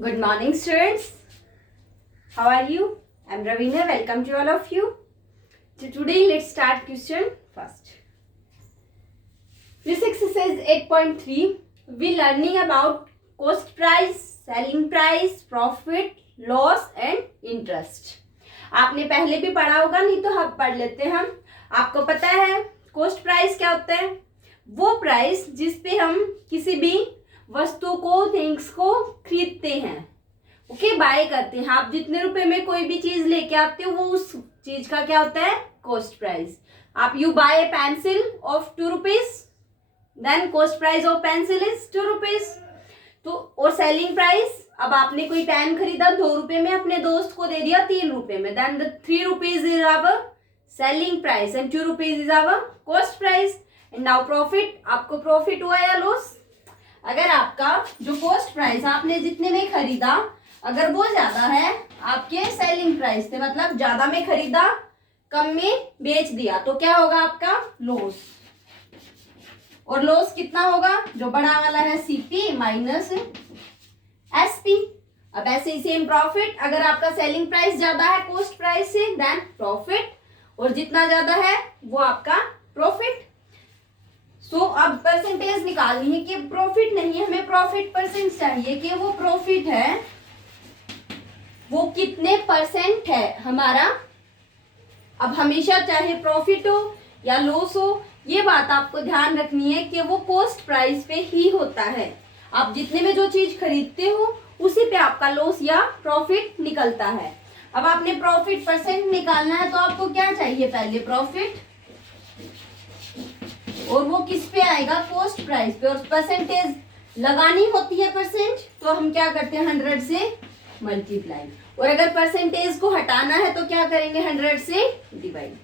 Good morning, students. How are you? I'm Ravina. Welcome to all of you. So today, let's start question first. This exercise 8.3. We learning about cost price, selling price, profit, loss and interest. आपने पहले भी पढ़ा होगा, नहीं तो हम पढ़ लेते हैं हम. आपको पता है कोस्ट प्राइस क्या होता है? वो प्राइस जिस पे हम किसी भी वस्तु को, थिंग्स को खरीदते हैं, ओके, बाय करते हैं. आप जितने रुपए में कोई भी चीज लेके आते हो वो उस चीज का क्या होता है? Cost price. आप you buy a pencil of 2 rupees, then cost price of pencil is 2 rupees. तो और सेलिंग प्राइस, अब आपने कोई पेन खरीदा 2 रुपए में, अपने दोस्त को दे दिया 3 रुपए में, then the 3 rupees is our selling price and 2 rupees is our cost price. And now profit, आपको प्रॉफिट हुआ या लॉस? अगर आपका जो कॉस्ट प्राइस आपने जितने में खरीदा, अगर वो ज्यादा है आपके सेलिंग प्राइस से, मतलब ज्यादा में खरीदा कम में बेच दिया, तो क्या होगा आपका? लॉस. और लॉस कितना होगा? जो बड़ा वाला है सीपी माइनस एसपी. अब ऐसे ही सेम प्रॉफिट, अगर आपका सेलिंग प्राइस ज्यादा है कॉस्ट प्राइस से, देन प्रॉफिट, और जितना ज्यादा है वो आपका प्रॉफिट. सो अब परसेंटेज निकालनी है कि प्रॉफिट नहीं है, हमें प्रॉफिट परसेंट चाहिए कि वो प्रॉफिट है वो कितने परसेंट है हमारा. अब हमेशा चाहे प्रॉफिट हो या लॉस हो, ये बात आपको ध्यान रखनी है कि वो कॉस्ट प्राइस पे ही होता है. आप जितने में जो चीज खरीदते हो उसी पे आपका लॉस या प्रॉफिट निकलता है. अब आपने प्रॉफिट परसेंट निकालना है तो आपको क्या चाहिए? पहले प्रॉफिट, और वो किस पे आएगा? कॉस्ट प्राइस पे. और परसेंटेज लगानी होती है परसेंट, तो हम क्या करते हैं? 100 से मल्टीप्लाई. और अगर परसेंटेज को हटाना है तो क्या करेंगे? 100 से डिवाइड.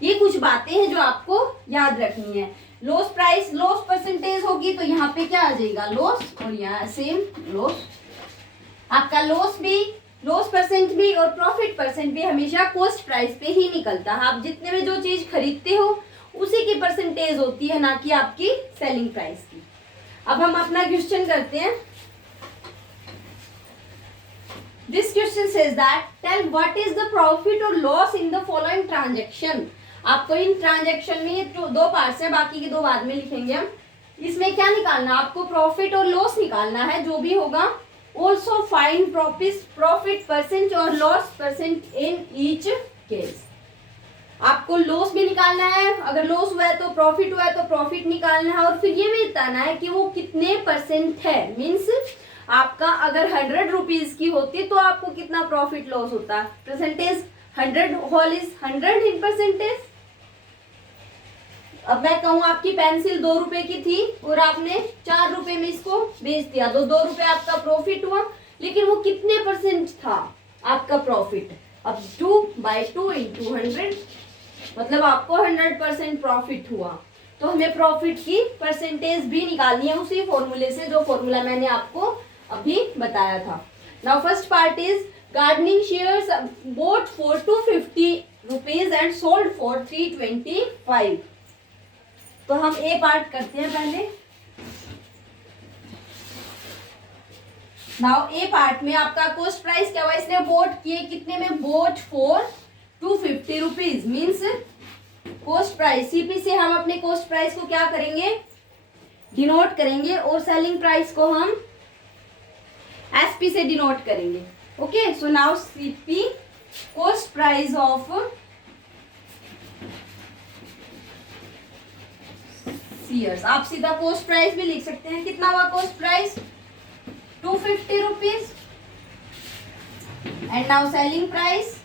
ये कुछ बातें हैं जो आपको याद रखनी है. लॉस प्राइस, लॉस परसेंटेज होगी तो यहाँ पे क्या आ जाएगा? लॉस. और यहाँ सेम लॉस. आपका लॉस भी, लॉस परसेंट भी और प्रॉफिट परसेंट भी हमेशा कॉस्ट प्राइस पे ही निकलता है. आप जितने में जो चीज खरीदते हो उसी की परसेंटेज होती है, ना कि आपकी सेलिंग प्राइस की. अब हम अपना क्वेश्चन करते हैं. This question says that tell what is the profit or loss in the following transaction. आपको इन ट्रांजेक्शन में ये 2 पार्ट्स है, बाकी के 2 बाद में लिखेंगे हम. इसमें क्या निकालना? आपको प्रॉफिट और लॉस निकालना है, जो भी होगा. ऑल्सो फाइंड प्रॉफिट परसेंट और loss percent in each case. आपको लॉस भी निकालना है, अगर लॉस हुआ है तो प्रॉफिट हुआ है तो प्रॉफिट निकालना है, और फिर ये भी बताना है कि वो कितने परसेंट है. मीन्स आपका अगर 100 रुपीज की होती तो आपको कितना प्रॉफिट लॉस होता? Percentage 100 whole is 100 in percentage. अब मैं कहूँ आपकी पेंसिल 2 रुपए की थी और आपने 4 रुपए में इसको बेच दिया, तो 2 रुपए आपका प्रॉफिट हुआ, लेकिन वो कितने परसेंट था आपका प्रॉफिट? अब 2/2 × 100, मतलब आपको 100% प्रॉफिट हुआ. तो हमें प्रॉफिट की परसेंटेज भी निकालनी है उसी फॉर्मूले से, जो फॉर्मूला मैंने आपको अभी बताया था. Now first part is gardening shares boat for 250 rupees and sold for 325. तो हम ए पार्ट करते हैं पहले. नाउ ए पार्ट में आपका कॉस्ट प्राइस क्या हुआ? इसने बोट किए कितने में? Boat for 250 rupees. Means cost price, CP से हम अपने कॉस्ट प्राइस को क्या करेंगे? डिनोट करेंगे, और सेलिंग प्राइस को हम एसपी से डिनोट करेंगे. Okay, so now CP cost price of sears. आप सीधा कॉस्ट प्राइस भी लिख सकते हैं. कितना हुआ cost price? 250 rupees. And now selling price,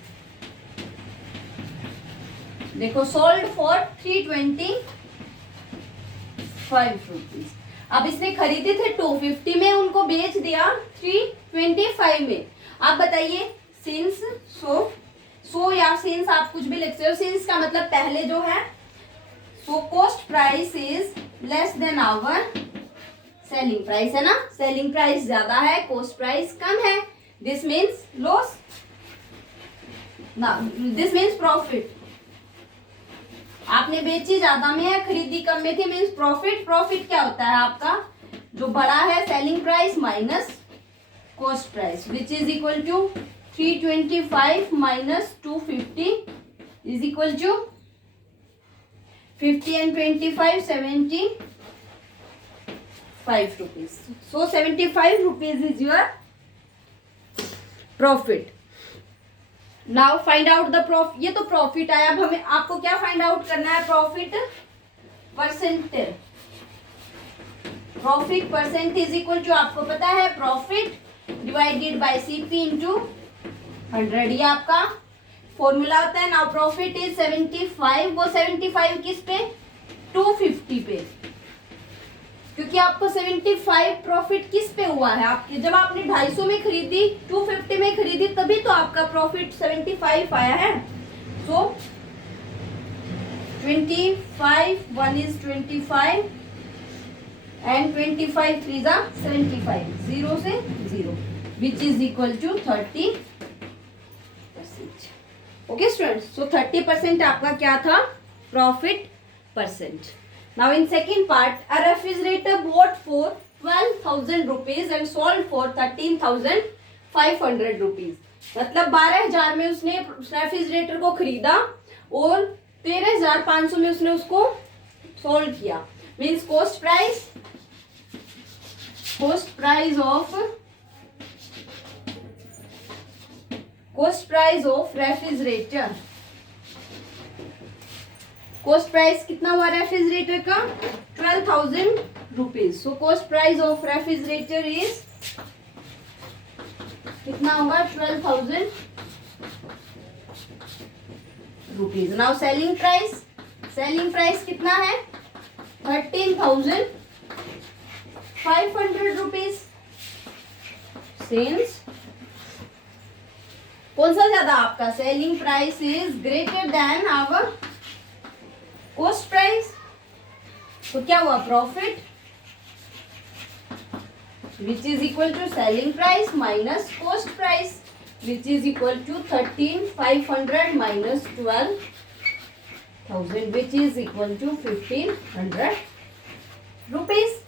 देखो, सोल्ड फॉर 325 रुपीज. अब इसने खरीदे थे 250 में, उनको बेच दिया 325 में. आप बताइए, सिंस, सो या सिंस आप कुछ भी लिखते हो. सिंस का मतलब पहले जो है, so cost price is less than our selling price, है ना. सेलिंग प्राइस ज्यादा है, कॉस्ट प्राइस कम है. This means loss, this means profit. आपने बेची ज्यादा में है, खरीदी कम में थी, मीन्स प्रॉफिट. प्रॉफिट क्या होता है आपका? जो बड़ा है selling price minus cost price, which is equal to 325 minus 250 is equal to 50 and 25, 75 rupees. So 75 rupees is your profit. Now find out the profit. ये तो प्रॉफिट आया. अब हमें आपको क्या फाइंड आउट करना है? Profit percentage. Profit percentage equal to, आपको पता है, profit divided by CP into 100. ये आपका फॉर्मूला होता है. Now profit is 75. वो 75 किस पे? 250 पे. क्योंकि आपको 75 प्रॉफिट किस पे हुआ है? आपके जब आपने 250 में खरीदी, 250 में खरीदी, तभी तो आपका प्रॉफिट 75 आया है. सो 25, 1 is 25 and 25 3 are 75. 0 से 0, which is equal to 30%. Okay students, so 30% आपका क्या था? Profit percent. Now in second part, a refrigerator bought for 12,000 rupees and sold for 13,500 rupees. मतलब 12,000 में उसने रेफ्रिजरेटर को खरीदा और 13,500 में उसने उसको सोल्ड किया. Means cost price of refrigerator. Cost price कितना हुआ रेफ्रिजरेटर का? 12,000 rupees. So cost price of refrigerator is कितना होगा? 12,000 रुपीज. नाउ सेलिंग प्राइस कितना है? 13,500 रुपीज. सेल्स कौन सा ज्यादा आपका? Selling price is greater than our cost price. तो क्या हुआ? Profit which is equal to selling price minus cost price, which is equal to 13,500 minus 12,000, which is equal to 1,500 rupees.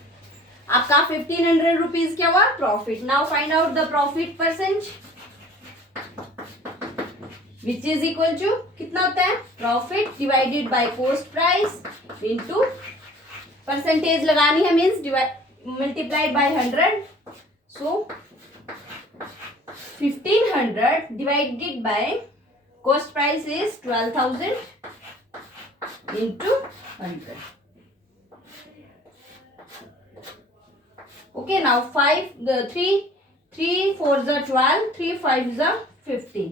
आपका 1,500 रुपीज क्या हुआ? Profit. Now find out the profit percent, which is equal to कितना होता है? Profit divided by cost price into percentage लगानी है, means multiplied by 100. So 1,500 divided by cost price is 12,000 into 100. Okay. Now 3 4 is 12, 3 5 is 15.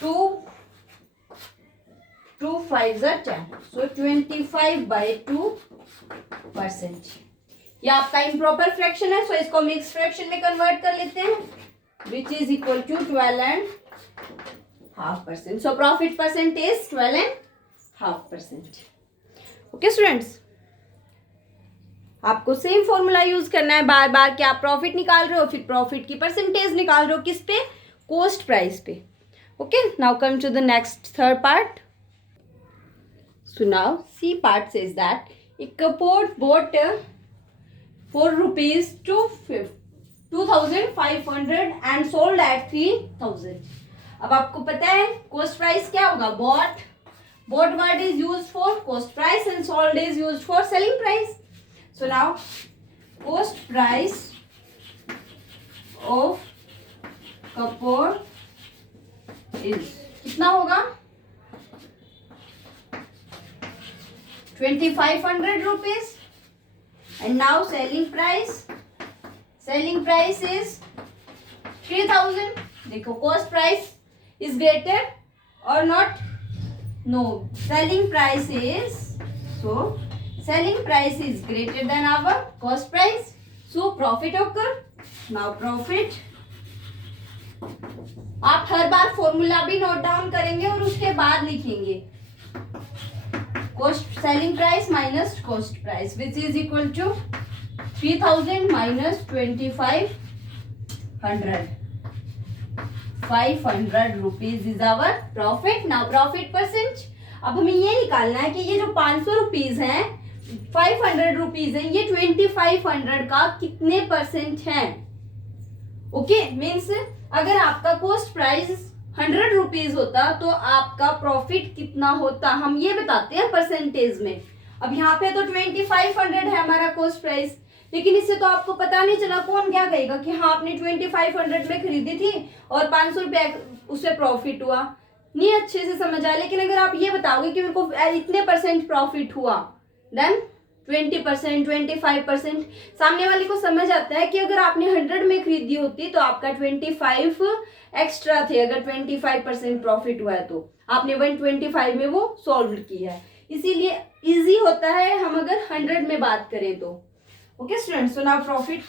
2 5 is 10. So 25/2%. ये आपका improper fraction है. सो इसको mix fraction में कन्वर्ट कर लेते हैं, which is equal to 12.5%. So profit percent is 12.5%. Okay students, आपको same formula use करना है बार बार कि आप प्रॉफिट निकाल रहे हो, फिर प्रॉफिट की परसेंटेज निकाल रहे हो किस पे? कॉस्ट प्राइस पे. Okay, now come to the next third part. So now C part says that a cupboard bought for rupees 2,500 and sold at 3,000. अब आपको पता है कॉस्ट प्राइस क्या होगा? bought word is used for cost price and sold is used for selling price. So now cost price of cupboard is कितना होगा? 2,500 rupees. And now selling price is 3,000. देखो cost price is greater or not? No, selling price is greater than our cost price. So profit occur. Now profit, आप हर बार formula भी note down करेंगे और उसके बाद लिखेंगे cost selling price minus cost price, which is equal to 3,000 minus 2,500. 500 rupees is our profit. Now profit percent. अब हमें ये निकालना है कि ये जो 500 रुपीज हैं 500 रुपीज है, ये 2500 का कितने परसेंट है? ओके, मीन्स अगर आपका कॉस्ट प्राइस 100 रुपीज होता तो आपका प्रॉफिट कितना होता, हम ये बताते हैं परसेंटेज में। अब यहाँ पे तो 2500 है हमारा कॉस्ट प्राइस, लेकिन इससे तो आपको पता नहीं चला, कौन क्या कहेगा कि हाँ आपने 2500 में खरीदी थी और 500 रुपया उससे प्रॉफिट हुआ, नहीं अच्छे से समझ आया। लेकिन अगर आप ये बताओगे कि मेरे को इतने परसेंट प्रॉफिट हुआ, देन 20%, 25%, सामने वाले को समझ आता है कि अगर आपने 100 में खरीदी होती तो आपका 25 एक्स्ट्रा थे। अगर 25% प्रॉफिट हुआ है तो आपने 125 में वो सॉल्व किया है, इसीलिए इजी होता है हम अगर 100 में बात करें तो। Okay students, so now profit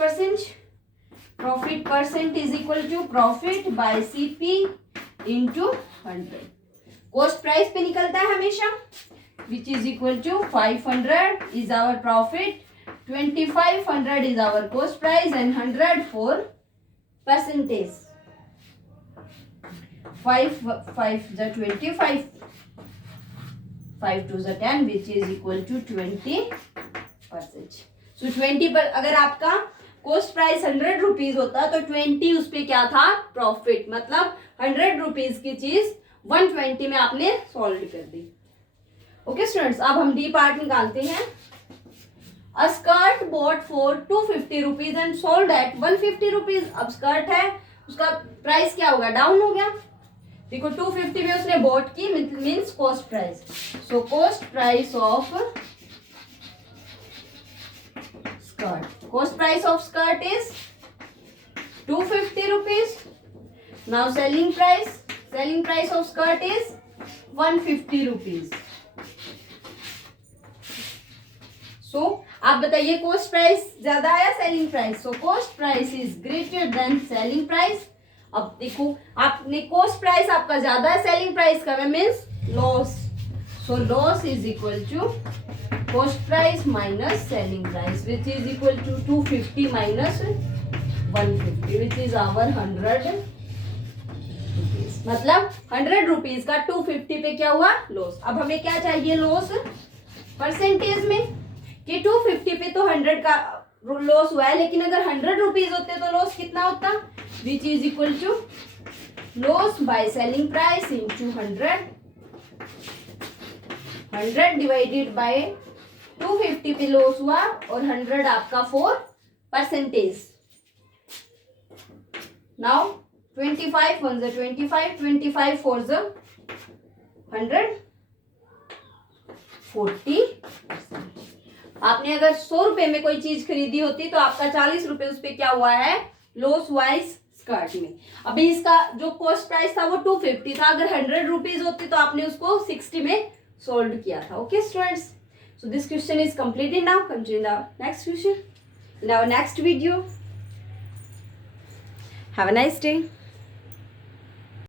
percent is equal to profit by CP into 100। Cost price पे निकलता है हमेशा, which is equal to 500 is our profit, 2500 is our cost price and 100 for percentage. 5 the 25, 5 to the 10, which is equal to 20%. So 20 पर अगर आपका cost price 100 rupees होता तो 20 उस पे क्या था, प्रॉफिट, मतलब 100 रुपीज की चीज 120 में आपने सॉल्व कर दी। ओके स्टूडेंट्स, अब हम डी पार्ट निकालते हैं। A skirt bought for 250 rupees and sold at 150 rupees. अब स्कर्ट है, उसका प्राइस क्या होगा, डाउन हो गया। देखो 250 में उसने बॉट की, means cost price. So cost price of skirt, cost price of skirt is 250 rupees. Now selling price of skirt is 150 rupees. So आप बताइए कॉस्ट प्राइस ज्यादा है या selling price? So cost price is greater than selling price. अब देखो आपने cost price आपका ज्यादा है, सेलिंग प्राइस कम है, means loss. So loss is equal to cost price minus selling price, which is equal to 250 minus 150, which is our 100 rupees. मतलब 100 rupees का 250 पे क्या हुआ, लॉस। अब हमें क्या चाहिए, लॉस परसेंटेज में, कि 250 पे तो 100 का लॉस हुआ है, लेकिन अगर 100 रुपीज होते तो लॉस कितना होता, which is equal to loss by selling price into 100 divided by 250 पे लॉस हुआ और 100 आपका for percentage. Now 25 1 the 25 4 the 100, 40%। आपने अगर 100 रुपए में कोई चीज खरीदी होती तो आपका 40 रुपए उस पे क्या हुआ है, लॉस हुआ है इस स्कर्ट में। अभी इसका जो कॉस्ट प्राइस था वो 250 था, अगर 100 रुपीज होती तो आपने उसको 60 में सोल्ड किया था। Okay students, so this question is completed. Now come to the next question in our next video. Have a nice day.